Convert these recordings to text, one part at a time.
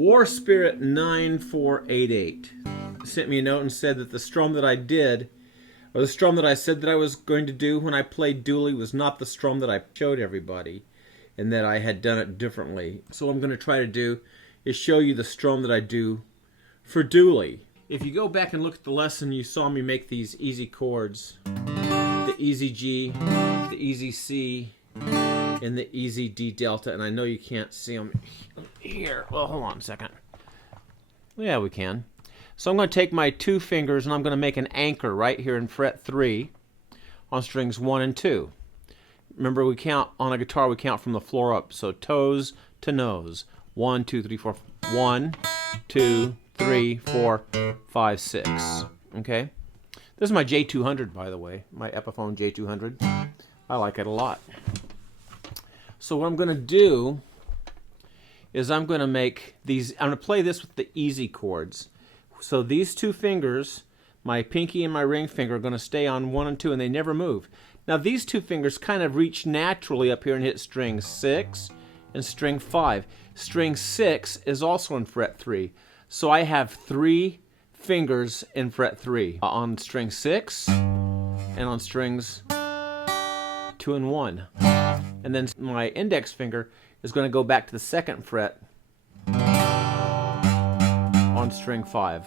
War Spirit 9488 sent me a note and said that the strum that I did, or the strum that I said that I was going to do when I played Dooley, was not the strum that I showed everybody, and that I had done it differently. So what I'm going to try to do is show you the strum that I do for Dooley. If you go back and look at the lesson, you saw me make these easy chords. The easy G, the easy C, and the easy D delta, and I know you can't see them here. Well, hold on a second. Yeah, we can. So I'm going to take my two fingers and I'm going to make an anchor right here in fret 3 on strings 1 and 2. Remember, we count on a guitar, we count from the floor up. So toes to nose. 1, 2, 3, 4. 1, 2, 3, 4, 5, 6. Okay? This is my J200, by the way. My Epiphone J200. I like it a lot. So what I'm going to do is I'm going to make these, I'm going to play this with the easy chords. So these two fingers, my pinky and my ring finger, are going to stay on 1 and 2, and they never move. Now these two fingers kind of reach naturally up here and hit string 6 and string 5. String 6 is also in fret 3. So I have 3 fingers in fret 3 on string 6 and on strings 2 and 1. And then my index finger is going to go back to the 2nd fret on string 5.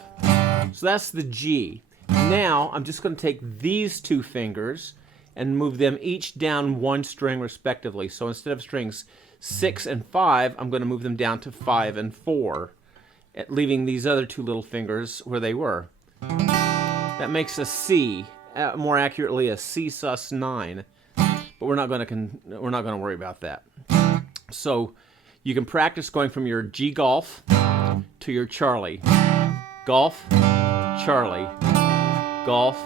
So that's the G. Now I'm just going to take these two fingers and move them each down 1 string respectively. So instead of strings 6 and 5, I'm going to move them down to 5 and 4, leaving these other two little fingers where they were. That makes a C, more accurately a C sus 9. But we're not going to worry about that. So you can practice going from your G golf to your Charlie. Golf, Charlie. Golf,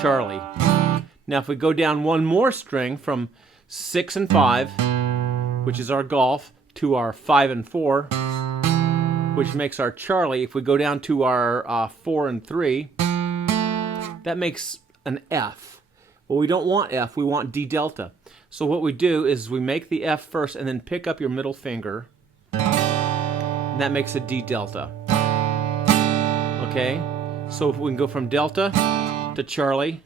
Charlie. Now if we go down one more string from 6 and 5, which is our golf, to our 5 and 4, which makes our Charlie. If we go down to our 4 and 3, that makes an F. Well, we don't want F, we want D delta. So what we do is we make the F first and then pick up your middle finger. And that makes a D delta. Okay? So if we can go from delta to Charlie,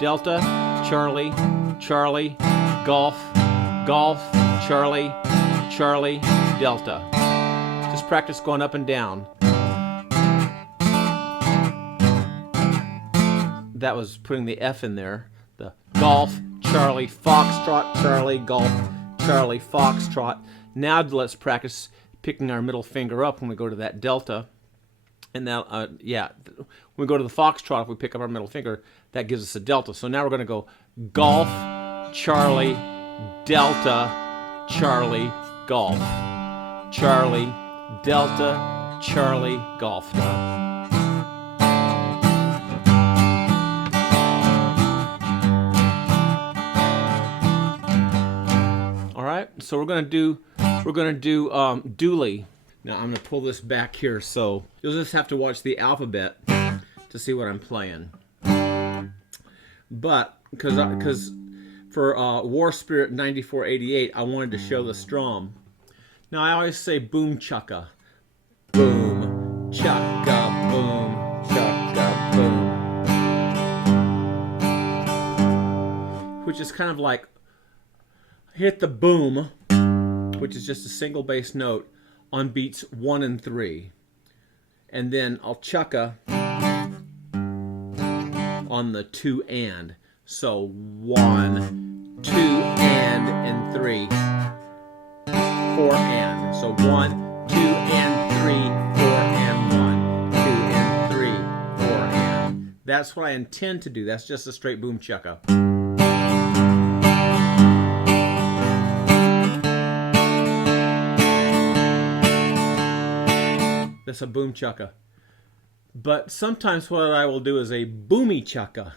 delta, Charlie, Charlie, golf, golf, Charlie, Charlie, delta. Just practice going up and down. That was putting the F in there. The golf, Charlie, foxtrot, Charlie, golf, Charlie, foxtrot. Now let's practice picking our middle finger up when we go to that delta. And now, when we go to the foxtrot, if we pick up our middle finger, that gives us a delta. So now we're going to go golf, Charlie, delta, Charlie, golf. Charlie, delta, Charlie, golf. So we're gonna do Dooley. Now I'm gonna pull this back here, so you'll just have to watch the alphabet to see what I'm playing. But because for War Spirit 9488, I wanted to show the strum. Now I always say boom chukka, boom chukka, boom chukka, boom, which is kind of like hit the boom, which is just a single bass note, on beats 1 and 3. And then I'll chukka on the 2 and. So 1, 2 and 3. 4 and. So 1, 2 and 3, 4 and 1. 2 and 3, 4 and. That's what I intend to do. That's just a straight boom chukka. That's a boom chukka. But sometimes what I will do is a boomy chukka.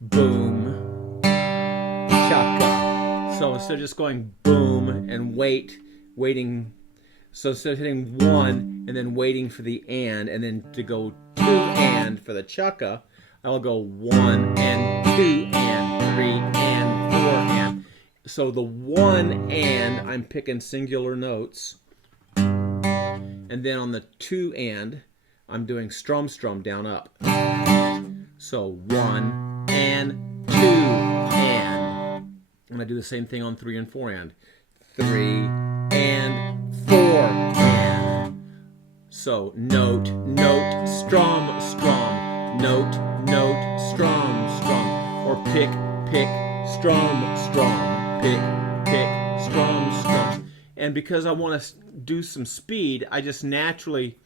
Boom chukka. So instead of just going boom and waiting, so instead of hitting 1 and then waiting for the and then to go 2 and for the chukka, I will go 1 and 2 and 3 and 4 and. So the 1 and I'm picking singular notes. and then on the 2 and, I'm doing strum, strum, down, up. So 1 and 2 and. I'm going to do the same thing on 3 and 4 and. 3 and 4 and. So note, note, strum, strum, note, note, strum, strum, or pick, pick, strum, strum, pick, pick, strum, strum. And because I want to do some speed, I just naturally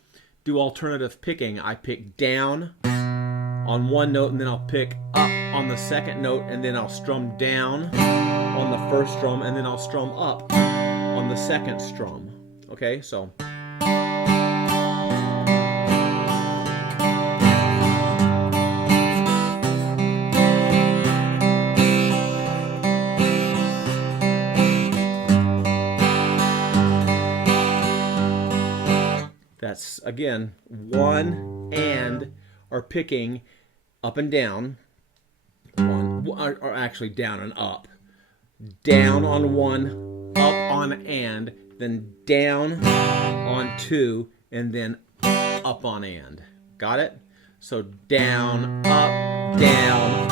do alternative picking. I pick down on one note, and then I'll pick up on the second note, and then I'll strum down on the first strum, and then I'll strum up on the second strum. Okay, so. That's, again, 1 and are picking up and down, or actually down and up. Down on 1, up on and, then down on 2, and then up on and. Got it? So down, up, note,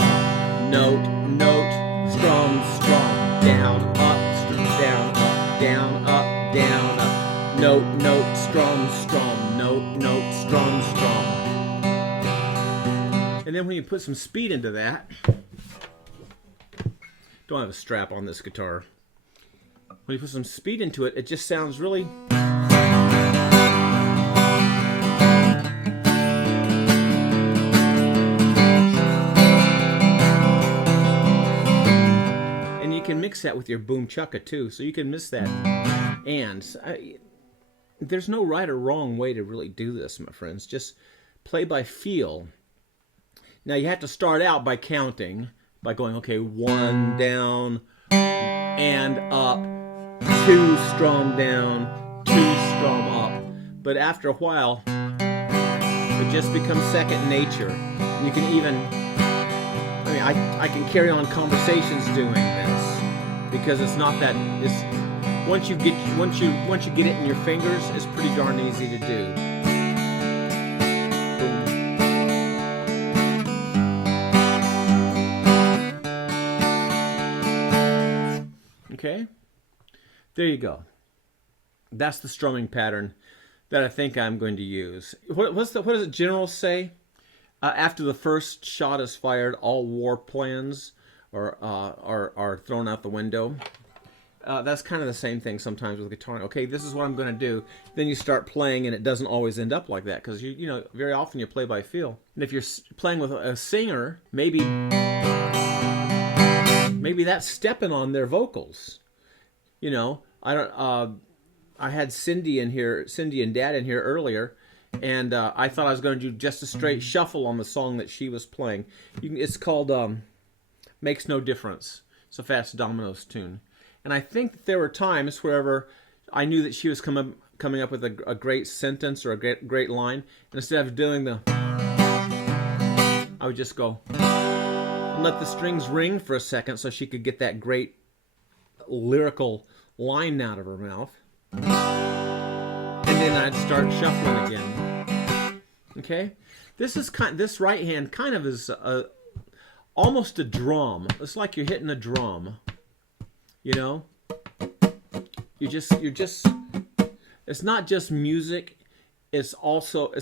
note, strum, strum, down, up, down, up, down, up, down, up. Note, note, strum, strum, note, note, strum, strum. And then when you put some speed into that, don't have a strap on this guitar. When you put some speed into it, it just sounds really... And you can mix that with your boom chukka too, so you can miss that. And... there's no right or wrong way to really do this, my friends. Just play by feel. Now you have to start out by counting, by going, okay, 1 down and up, 2 strum down, 2 strum up. But after a while, it just becomes second nature. And you can even, I can carry on conversations doing this because it's not that, once you get it in your fingers, it's pretty darn easy to do. Boom. Okay, there you go. That's the strumming pattern that I think I'm going to use. What does the general say? After the first shot is fired, all war plans are thrown out the window. That's kind of the same thing sometimes with guitar. Okay, this is what I'm going to do. Then you start playing, and it doesn't always end up like that because you know, very often you play by feel. And if you're playing with a singer, maybe that's stepping on their vocals. You know, I had Cindy and Dad in here earlier, and I thought I was going to do just a straight shuffle on the song that she was playing. It's called "Makes No Difference." It's a Fats Dominoes tune. And I think that there were times wherever I knew that she was coming up with a great sentence or a great line, and instead of doing I would just go and let the strings ring for a second so she could get that great lyrical line out of her mouth. And then I'd start shuffling again. Okay? This right hand kind of is almost a drum. It's like you're hitting a drum. You know, you're just, it's not just music, it's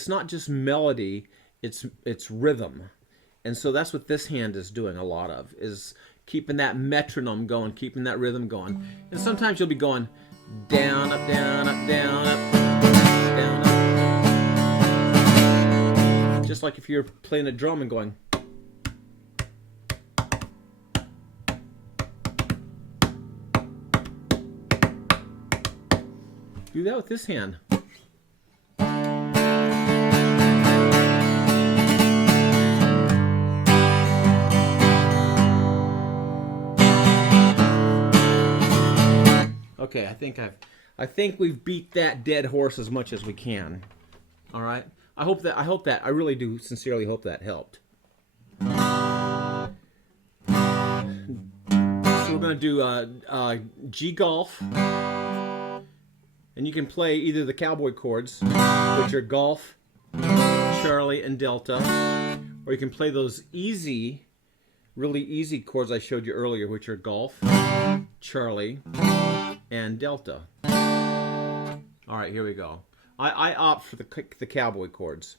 not just melody, it's rhythm. And so that's what this hand is doing a lot of, is keeping that metronome going, keeping that rhythm going. And sometimes you'll be going down, up, down, up, down, up, down, up. Just like if you're playing a drum and going. Do that with this hand. Okay, I think we've beat that dead horse as much as we can. All right. I really do sincerely hope that helped. So we're going to do G golf. And you can play either the cowboy chords, which are Golf, Charlie, and Delta, or you can play those easy, really easy chords I showed you earlier, which are Golf, Charlie, and Delta. All right, here we go. I opt for the cowboy chords.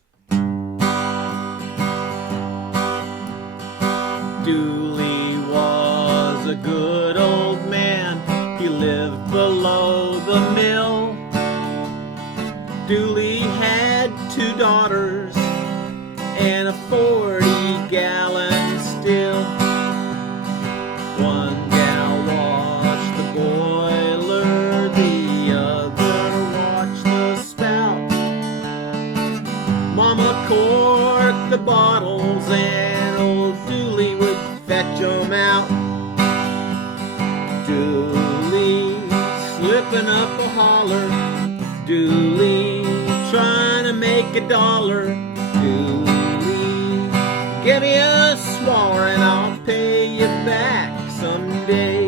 Dooley was a good old man. He lived below the mill. Dooley had 2 daughters and a 40-gallon still. One gal watched the boiler, the other watched the spout. Mama corked the bottles and old Dooley would fetch 'em out. Dooley slipping up a holler, Dooley trying to make $1. Dooley, give me a swaller and I'll pay you back someday.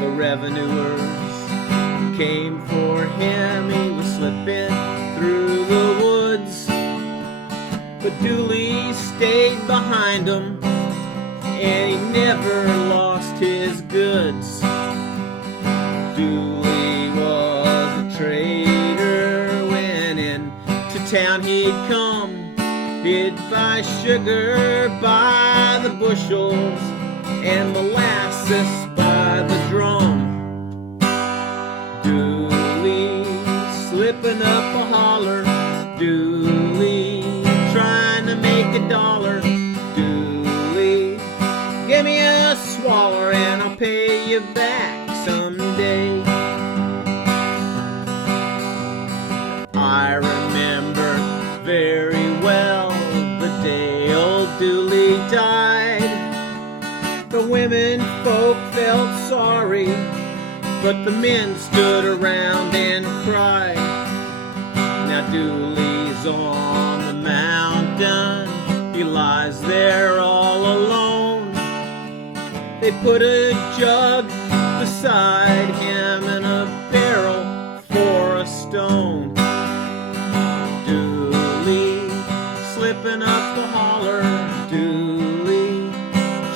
The revenuers came for him, he was slipping through the woods, but Dooley stayed behind him and he never lost his goods. Dooley was a trader. When into town he'd come, he'd buy sugar by the bushels and molasses by the drum. Dooley slipping up a holler, Dooley trying to make $1. Dooley, give me a swaller and I'll pay you back someday. I remember very well the day old Dooley died. The women folk felt sorry, but the men stood around and cried. Now Dooley's on the mountain, he lies there all alone. They put a jug beside him and a barrel for a stone. Dooley slipping up the holler, Dooley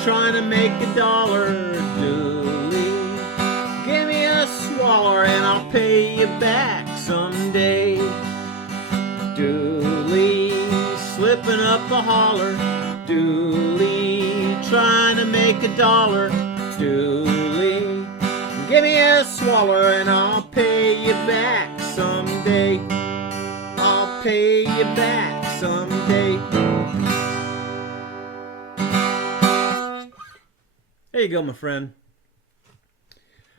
trying to make $1. Dooley, give me a swaller and I'll pay you back someday. Dooley slipping up the holler, Dooley trying to make $1. Dooley, give me a swaller and I'll pay you back someday. I'll pay you back someday. There you go, my friend.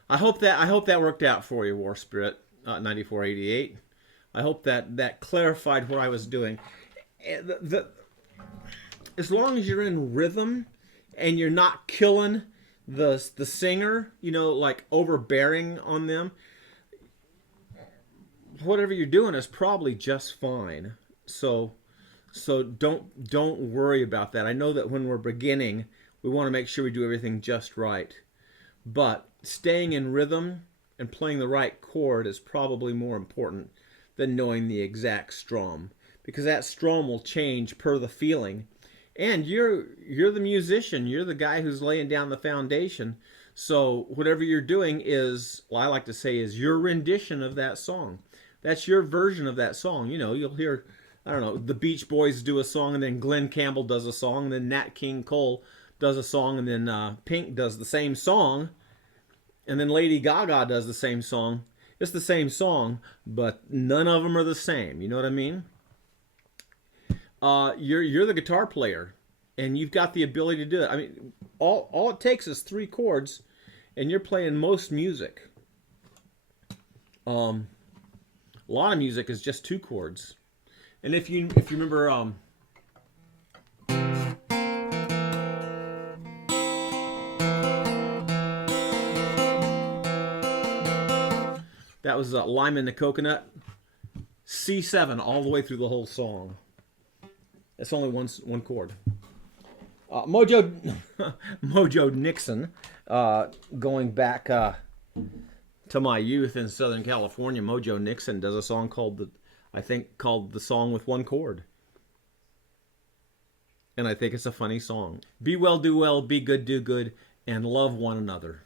I hope that worked out for you, War Spirit 9488. I hope that clarified what I was doing. As long as you're in rhythm and you're not killing the singer, you know, like overbearing on them, whatever you're doing is probably just fine. So don't worry about that. I know that when we're beginning, we want to make sure we do everything just right. But staying in rhythm and playing the right chord is probably more important than knowing the exact strum, because that strum will change per the feeling. And you're the musician, you're the guy who's laying down the foundation. So whatever you're doing is, well, I like to say, is your rendition of that song. That's your version of that song. You know, you'll hear, I don't know, the Beach Boys do a song, and then Glenn Campbell does a song, and then Nat King Cole does a song, and then Pink does the same song, and then Lady Gaga does the same song. It's the same song, but none of them are the same. You know what I mean? You're the guitar player, and you've got the ability to do it. I mean, all it takes is 3 chords, and you're playing most music. A lot of music is just 2 chords. And if you remember, that was Lime in the Coconut, C7 all the way through the whole song. That's only one chord. Mojo Nixon, going back to my youth in Southern California, Mojo Nixon does a song called called The Song with One Chord. And I think it's a funny song. Be well, do well, be good, do good, and love one another.